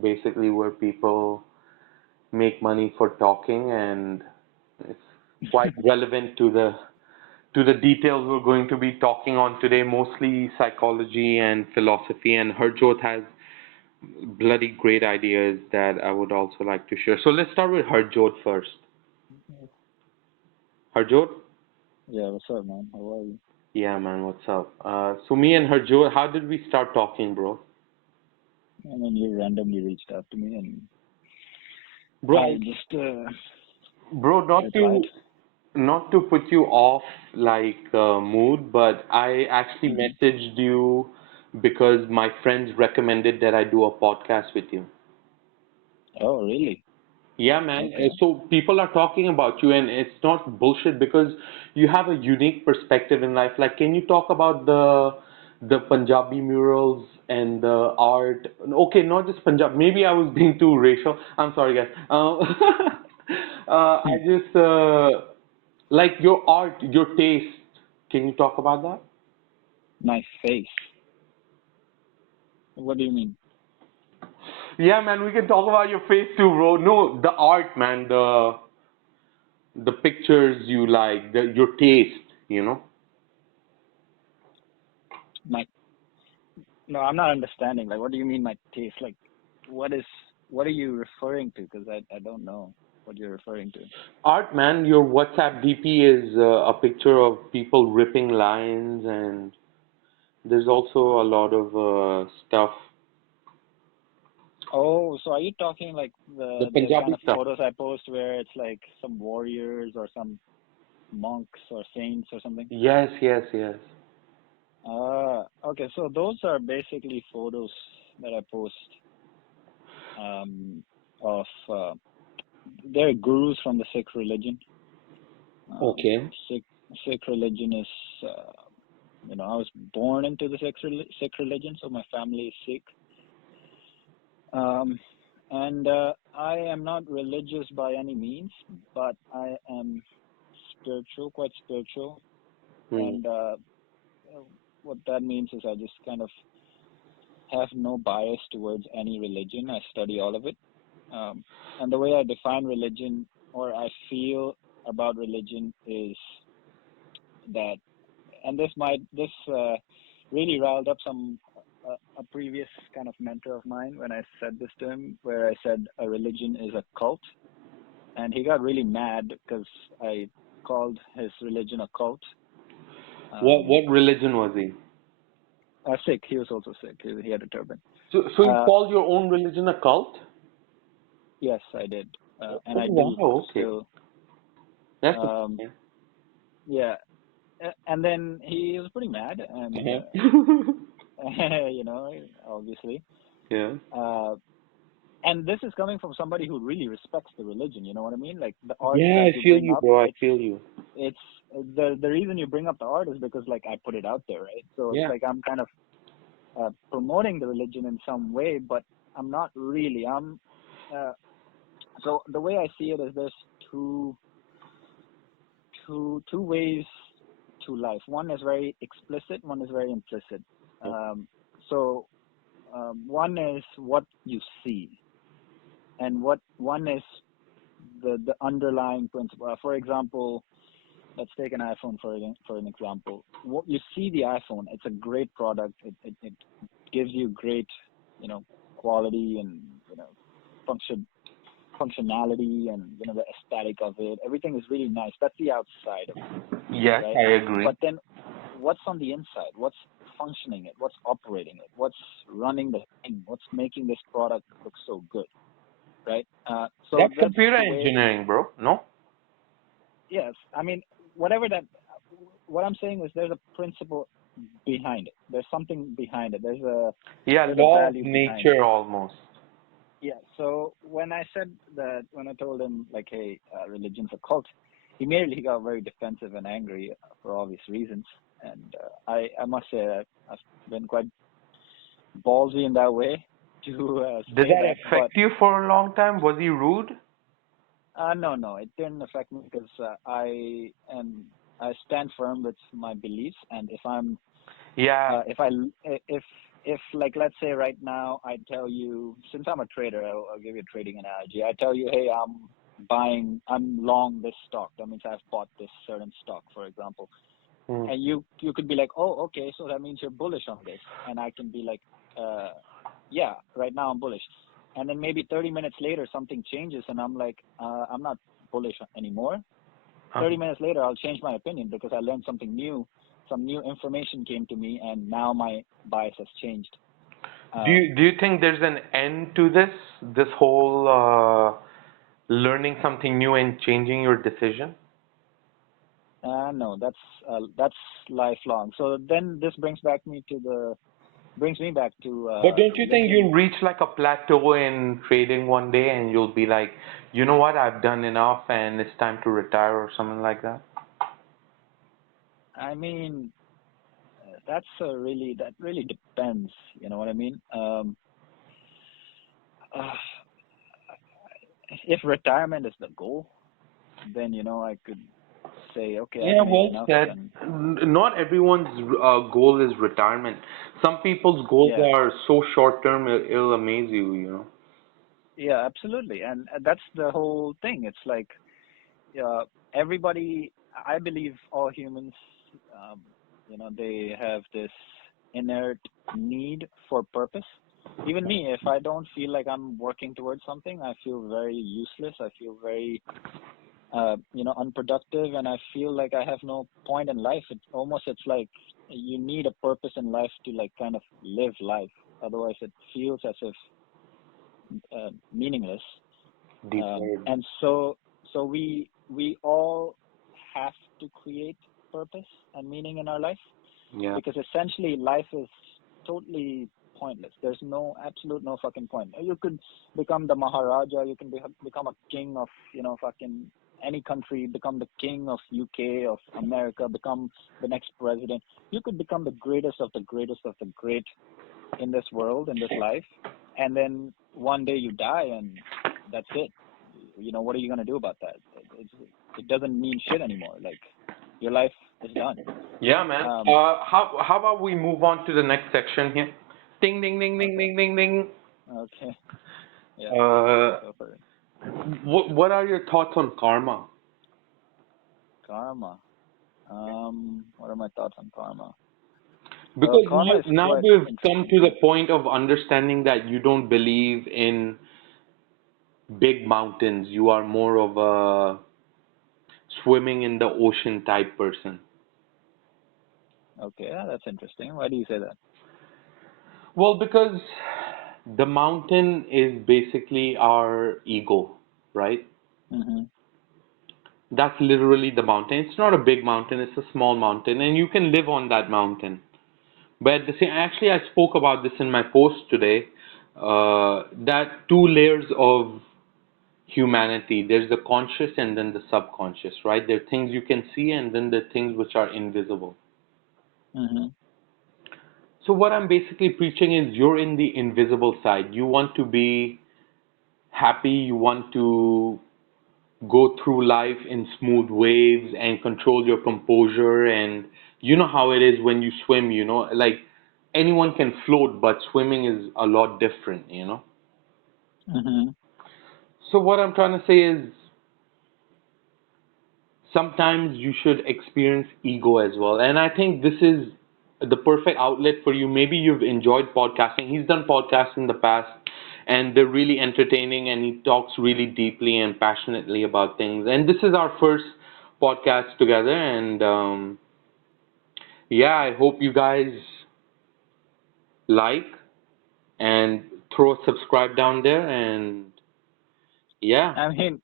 basically where people make money for talking, and it's quite relevant to the details we're going to be talking on today, mostly psychology and philosophy. And Harjot has bloody great ideas that I would also like to share. So let's start with Harjot first. Harjot? Yeah, what's up, man? How are you? Yeah, man, what's up? So me and Harjot, how did we start talking, bro? I mean, you randomly reached out to me and Bro, I just bro, replied. not to put you off like mood, but I actually Hmm. messaged you because my friends recommended that I do a podcast with you. Oh, really? Yeah, man. Okay. So people are talking about you, and it's not bullshit because you have a unique perspective in life. Like, can you talk about the Punjabi murals and the art? Okay, not just Punjab. Maybe I was being too racial. I'm sorry, guys. I Hmm. just like your art, your taste. Can you talk about that? My face. What do you mean? Yeah, man. We can talk about your face too, bro. No, the art, man. The pictures you like, your taste. You know. My No, I'm not understanding. Like, what do you mean my taste? Like, what is what are you referring to? Because I don't know what you're referring to. Art, man, your WhatsApp DP is a picture of people ripping lines, and there's also a lot of stuff. Oh, so are you talking like The the kind Punjabi of stuff. photos I post where it's like some warriors or some monks or saints or something? Yes, yes, yes. Okay. So those are basically photos that I post of they're gurus from the Sikh religion. Um, Okay. Sikh Sikh religion is I was born into the Sikh religion, so my family is Sikh. Um, and I am not religious by any means, but I am spiritual, quite spiritual. Hmm. And what that means is I just kind of have no bias towards any religion. I study all of it. And the way I define religion or I feel about religion is that, and this really riled up a previous kind of mentor of mine when I said this to him, where I said a religion is a cult, and he got really mad because I called his religion a cult. Um, What religion was he? Sikh. He was also Sikh. He had a turban. So you Uh, called your own religion a cult? yes, I did, Oh, and I do wow, okay. still. That's Um, interesting. yeah, and then he was pretty mad, and Uh-huh. obviously. Yeah. Uh, and this is coming from somebody who really respects the religion. You know what I mean? Like the art Yeah, that I you feel bring you, up, bro. I feel you. it's the reason you bring up the art is because like I put it out there, right? So it's Yeah. like I'm kind of promoting the religion in some way, but I'm not really. Uh, so the way I see it is there's two ways to life. One is very explicit, one is very implicit. Um, so one is what you see, and what one is the underlying principle. For example, let's take an iPhone for an example. What you see the iPhone, it's a great product. It gives you great, you know, quality and function functionality and the aesthetic of it. Everything is really nice. That's the outside of it, Yes, right? I agree. But then, what's on the inside? What's functioning it? What's operating it? What's running the thing? What's making this product look so good, right? So That's that's computer the way. engineering, bro. No? Yes, I mean, whatever that. What I'm saying is there's a principle behind it. There's something behind it. Yeah, There's a law of value behind it. nature almost. Yeah. So when I told him like, hey, religion's a cult, immediately he got very defensive and angry for obvious reasons. And I must say that I've been quite ballsy in that way to Did say that that. But affect you for a long time? Was he rude? no, it didn't affect me because I stand firm with my beliefs, and Yeah, if I if if like let's say right now I tell you, since I'm a trader, I'll give you a trading analogy. I tell you, hey, I'm long this stock. That means I've bought this certain stock, for example. Mm. And you could be like, oh, okay, so that means you're bullish on this, and I can be like, yeah, right now I'm bullish. And then maybe 30 minutes later something changes, and I'm like, I'm not bullish anymore. 30 minutes later I'll change my opinion because I learned something new, some new information came to me, and now my bias has changed. Do you think there's an end to this whole learning something new and changing your decision? No, that's lifelong. So then this brings me back to But don't you think religion. you'll reach like a plateau in trading one day and you'll be like, you know what, I've done enough and it's time to retire or something like that? I mean, that really depends. You know what I mean? Uh, if retirement is the goal, then I could say, okay, I've Yeah, made well enough, said. and Not everyone's goal is retirement. Some people's goals yeah, are so short term, it'll amaze you, you know. yeah, absolutely, and that's the whole thing. It's like uh, everybody. I believe all humans, um, they have this inert need for purpose. Even me, if I don't feel like I'm working towards something, I feel very useless. I feel very unproductive, and I feel like I have no point in life. It's like you need a purpose in life to like kind of live life. Otherwise, it feels as if meaningless. Deep word. And so we all have to create purpose and meaning in our life, Yeah. because essentially life is totally pointless. There's no fucking point. You could become the Maharaja, you can become a king of, fucking any country, become the king of UK, of America, become the next president. You could become the greatest of the greatest of the great in this world, in this life, and then one day you die and that's it. What are you going to do about that? It doesn't mean shit anymore. Like, your life is done. Yeah, man. Um, How about we move on to the next section here? Ding, ding, ding, ding, okay. ding, ding, ding. Okay. Yeah. Uh, Go for it. what are your thoughts on karma? Karma. What are my thoughts on karma? Well, Because karma is now quite we've come to interesting. the point of understanding that you don't believe in big mountains. You are more of a swimming in the ocean type person. Okay, yeah, that's interesting. Why do you say that? Well, because the mountain is basically our ego, right? Mm-hmm. That's literally the mountain. It's not a big mountain, it's a small mountain, and you can live on that mountain. But at the same, actually, I spoke about this in my post today. That two layers of humanity. There's the conscious and then the subconscious, right? There are things you can see, and then there are things which are invisible. Mm-hmm. So what I'm basically preaching is you're in the invisible side. You want to be happy. You want to go through life in smooth waves and control your composure. And you know how it is when you swim, like anyone can float, but swimming is a lot different. Mm-hmm. So what I'm trying to say is sometimes you should experience ego as well. And I think this is the perfect outlet for you. Maybe you've enjoyed podcasting. He's done podcasts in the past and they're really entertaining and he talks really deeply and passionately about things. And this is our first podcast together. And yeah, I hope you guys like and throw a subscribe down there. And yeah. I mean,